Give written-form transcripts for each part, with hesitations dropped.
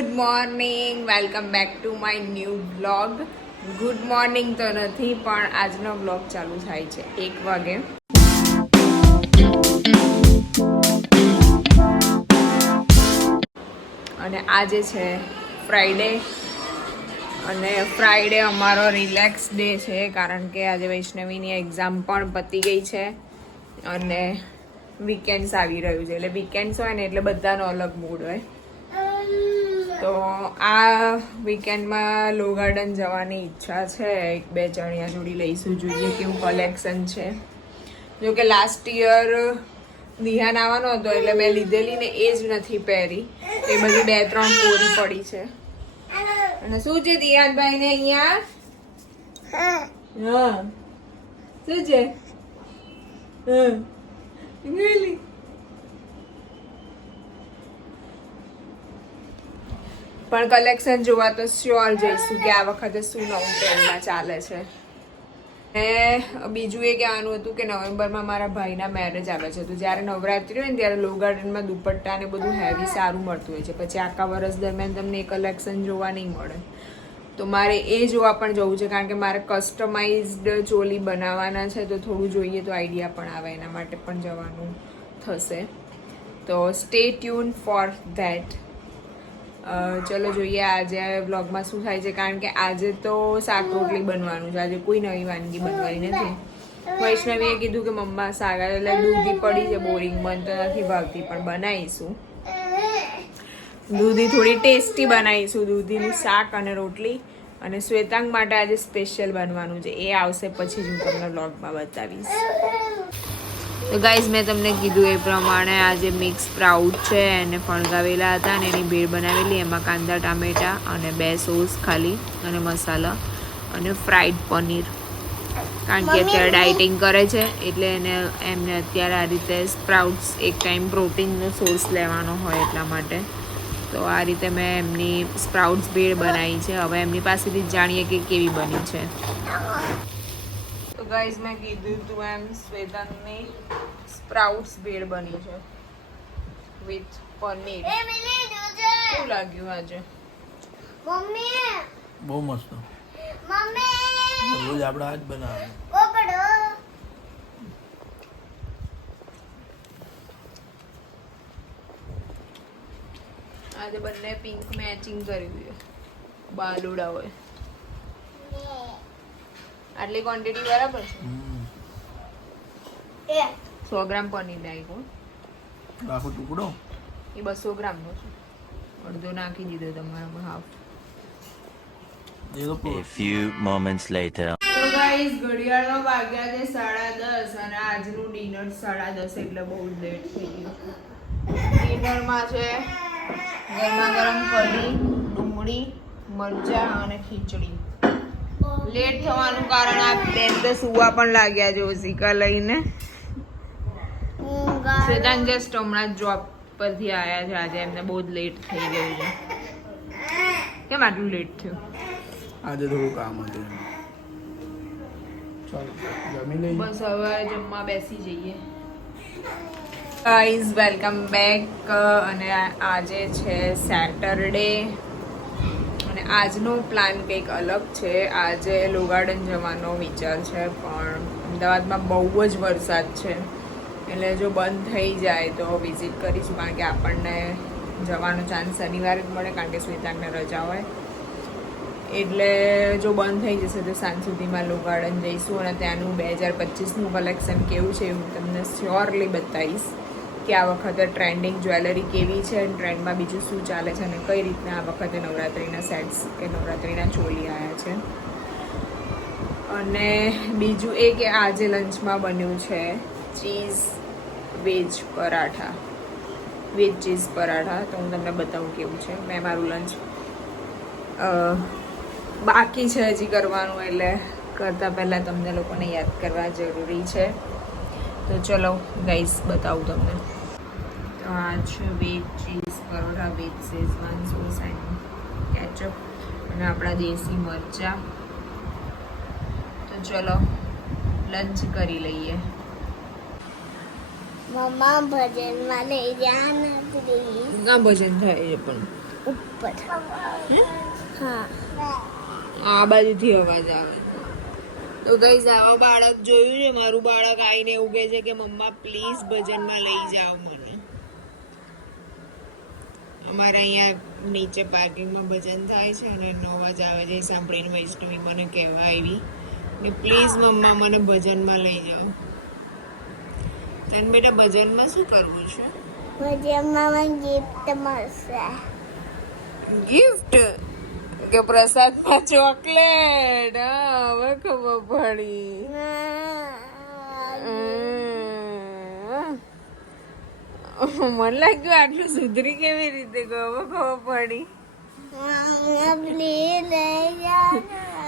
Good morning, welcome back to my new blog. Good morning તો નથી, પણ આજનો બ્લોગ ચાલુ થાય છે 1 વાગે. અને આજે છે ફ્રાઈડે, અને ફ્રાઈડે અમારો રિલેક્સ ડે છે, કારણ કે આજે વૈષ્ણવીની એક્ઝામ પણ પતી ગઈ છે અને વીકેન્ડ્સ આવી રહ્યું છે. એટલે વીકેન્ડ્સ હોય ને એટલે બધાનો અલગ મૂડ હોય. તો આ વીકેન્ડમાં લો ગાર્ડન જવાની ઈચ્છા છે. 1-2 ચણિયા ચોળી લઈશું, જોઈએ કેવું કલેક્શન છે. જો કે લાસ્ટ યર વિહાન આવવાનો હતો એટલે મેં લીધેલી ને એ જ નથી પહેરી. એ બધી 2-3 કોરી પડી છે. અને શું છે દિયાનભાઈ ને અહીંયા? હા, શું છે? પણ કલેક્શન જોવા તો શ્યોર જઈશું કે આ વખતે શું નવું ટ્રેન્ડમાં ચાલે છે. બીજું એ કહેવાનું હતું કે નવેમ્બરમાં મારા ભાઈના મેરેજ આવે છે, તો જ્યારે નવરાત્રી હોય ને ત્યારે લો ગાર્ડનમાં દુપટ્ટા ને બધું હેવી સારું મળતું હોય છે. પછી આખા વર્ષ દરમિયાન તમને એ કલેક્શન જોવા નહીં મળે. તો મારે એ જોવા પણ જવું છે, કારણ કે મારે કસ્ટમાઇઝડ ચોલી બનાવવાના છે. તો થોડું જોઈએ તો આઈડિયા પણ આવે, એના માટે પણ જવાનું થશે. તો સ્ટે ટ્યુન ફોર ધેટ. ચલો જોઈએ આજે વ્લોગમાં શું થાય છે, કારણ કે આજે તો શાક રોટલી બનવાનું છે. આજે કોઈ નવી વાનગી બનવાની નથી. વૈષ્ણવીએ કીધું કે મમ્મા શાક, એટલે દૂધી પડી છે બોરિંગ, મને તો નથી ભાવતી, પણ બનાવીશું. દૂધી થોડી ટેસ્ટી બનાવીશું, દૂધીનું શાક અને રોટલી. અને શ્વેતાંગ માટે આજે સ્પેશિયલ બનવાનું છે, એ આવશે પછી જ હું તમને વ્લોગમાં બતાવીશ. તો ગાઈઝ, મેં તમને કીધું એ પ્રમાણે આજે મિક્સ સ્પ્રાઉટ છે, એને ફણગાવેલા હતા અને એની ભેળ બનાવેલી. એમાં કાંદા ટામેટા અને 2 સોસ ખાલી અને મસાલા અને ફ્રાઈડ પનીર. કારણ કે અત્યારે ડાયટિંગ કરે છે એટલે એમને અત્યારે આ રીતે સ્પ્રાઉટ્સ, એક ટાઈમ પ્રોટીનનો સોર્સ લેવાનો હોય એટલા માટે. તો આ રીતે મેં એમની સ્પ્રાઉટ્સ ભેળ બનાવી છે. હવે એમની પાસેથી જ જાણીએ કે કેવી બની છે. તો ગાઈઝ, મેં કીધું તું એમ શ્વેતાંગની સ્પ્રાઉટ્સ ભેળ બની છે વિથ પનીર. કેવું લાગ્યું આજે? મમ્મી બહુ મસ્ત. મમ્મી રોજ આપણે આ જ બનાવવાનું. કોકડો આજે બંને પિંક મેચિંગ કર્યું છે, બાલુડા હોય. આટલી ક્વોન્ટિટી બરાબર છે. 100 ગ્રામ પનીર નાખ્યું. આખો ટુકડો એ 200 ગ્રામનો છે. અડધો નાખી દીધો તમારામાં, half. A few moments later. તો ગાઈસ, ઘડિયાળમાં વાગ્યા છે 10:30 અને આજનું ડિનર 10:30, એટલે બહુ લેટ થઈ ગયું. ડિનરમાં છે ગરમા ગરમ કઢી, ડુંગળી, મરચાં અને ખીચડી. લેટ થવાનું કારણ આ બેન તો સુવા પણ લાગ્યા છે ઓશિકા લઈને. શ્વેતાંગ જસ્ટ હમણાં જોબ પરથી આવ્યા છે. આજે એમને બહુ જ લેટ થઈ ગયું છે. કેમ આટલું લેટ થયું? આજે થોડું કામ હતું. ચાલો જમી લઈએ. બસ હવે જમવા બેસી જઈએ. Guys, welcome back. અને આજે છે સેટરડે અને આજનો પ્લાન કંઈક અલગ છે. આજે લો ગાર્ડન જવાનો વિચાર છે, પણ અમદાવાદમાં બહુ જ વરસાદ છે. એટલે જો બંધ થઈ જાય તો વિઝિટ કરીશું, કારણ કે આપણને જવાનો ચાન્સ શનિવારે જ મળે, કારણ કે શ્વેતાંગને રજા હોય. એટલે જો બંધ થઈ જશે તો સાંજ સુધીમાં લો ગાર્ડન જઈશું અને ત્યાંનું 2025નું કલેક્શન કેવું છે હું તમને શ્યોરલી બતાવીશ કે આ વખતે ટ્રેન્ડિંગ જ્વેલરી કેવી છે, ટ્રેન્ડમાં બીજું શું ચાલે છે અને કઈ રીતના આ વખતે નવરાત્રિના સેટ્સ કે નવરાત્રિના ચોલી આવ્યા છે. અને બીજું એ કે આજે લંચમાં બન્યું છે cheese veg paratha, veg cheese paratha. તો હું તમને બતાવું કેવું છે. મેં મારું લંચ બાકી છે હજી કરવાનું, એટલે કરતાં પહેલાં તમને લોકોને યાદ કરવા જરૂરી છે. તો ચલો ગાઈસ, બતાવું તમને. તો આ છે veg cheese paratha with schezwan sauce and ketchup અને આપણા દેશી મરચાં. તો ચલો લંચ કરી લઈએ. મમ્મા ભજનમાં લઈ ગયા પ્લીઝ ના ભજન થાય છે પણ ઉપર હા આ બાજુથી અવાજ આવે તો ગાઈસ આવા બાળક જોયું છે મારું બાળક આવીને એવું કહે છે કે મમ્મા પ્લીઝ ભજનમાં લઈ જાઓ મને અમારે અહીંયા નીચે પાર્કિંગમાં ભજન થાય છે અને એનો અવાજ આવે છે એ સાંભળીને વૈષ્ણવી મને કહેવા આવી કે પ્લીઝ મમ્મા મને ભજનમાં લઈ જાઓ તને બેટા ભજનમાં શું કરવું છે ભજનમાં ગિફ્ટ મળશે ગિફ્ટ કે પ્રસાદમાં ચોકલેટ હા હવે ખબર પડી મને લાગ્યું આટલું સુધરી કેવી રીતે ગયો ખબર પડી પ્લીઝ લઈ જાઓ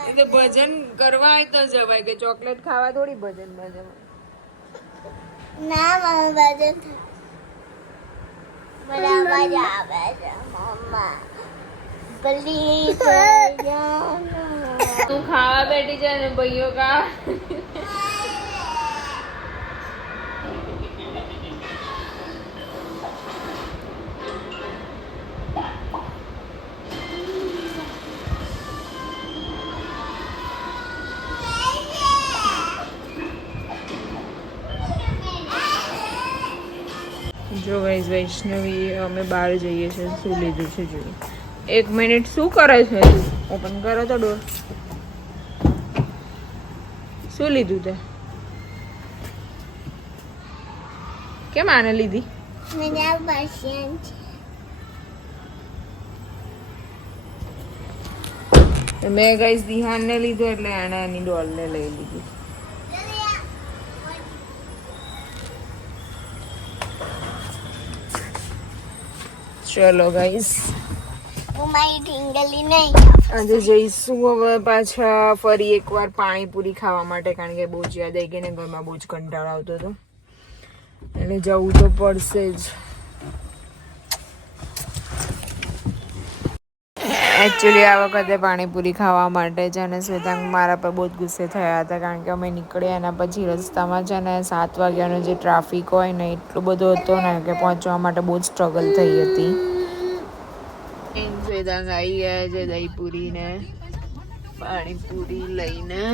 એ તો ભજન કરવા હોય તો જવાય કે ચોકલેટ ખાવા થોડી ભજનમાં જવાય ના મમ્મી ભજન બરાબર આવે છે મમ્મા પ્લીઝ લઈ જાઓ તું ખાવા બેઠી છે ને ભાઈઓ કા જો ગાઈસ વૈષ્ણવી અમે બહાર જઈએ છીએ શું લીધું છે જોઈએ 1 મિનિટ શું કરે છે ઓપન કરો તો ડોર શું લીધું તે કેમ આને લીધી મેરા પસંદ છે મેં ગાઈસ દિહાનને લીધું એટલે આને એની ડોલને લઈ લીધી ચલો ગાઈસ હું મારી ઢીંગલી નહીં આજે જઈશું હવે પાછા ફરી એકવાર પાણીપુરી ખાવા માટે કારણ કે બહુ જ યાદ આવી ગઈ ને ઘરમાં બહુ જ કંટાળો આવતો હતો એટલે જવું તો પડશે જ એકચ્યુઅલી આ વખતે પાણીપુરી ખાવા માટે છે અને શ્વેતાંગ મારા પર બહુ જ ગુસ્સે થયા હતા કારણ કે અમે નીકળ્યા એના પછી રસ્તામાં છે ને 7 વાગ્યાનો જે ટ્રાફિક હોય ને એટલો બધો હતો ને કે પહોંચવા માટે બહુ જ સ્ટ્રગલ થઈ હતી શ્વેતાંગ આવી ગયા છે દહીપુરી ને પાણીપુરી લઈને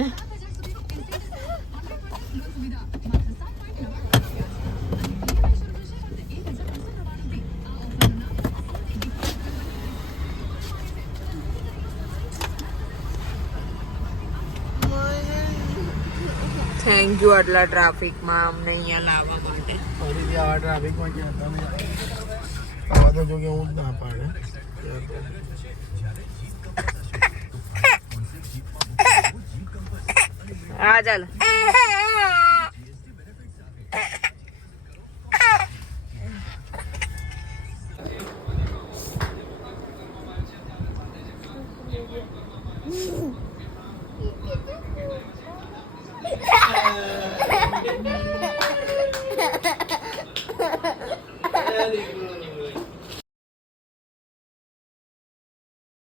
થેન્ક યુ આટલા ટ્રાફિકમાં અમને અહીંયા લાવવા માટે ફરીથી આવા ટ્રાફિકમાં ગયા હતા ને આવા તો જો કે હું જ ના પાડે હા ચાલ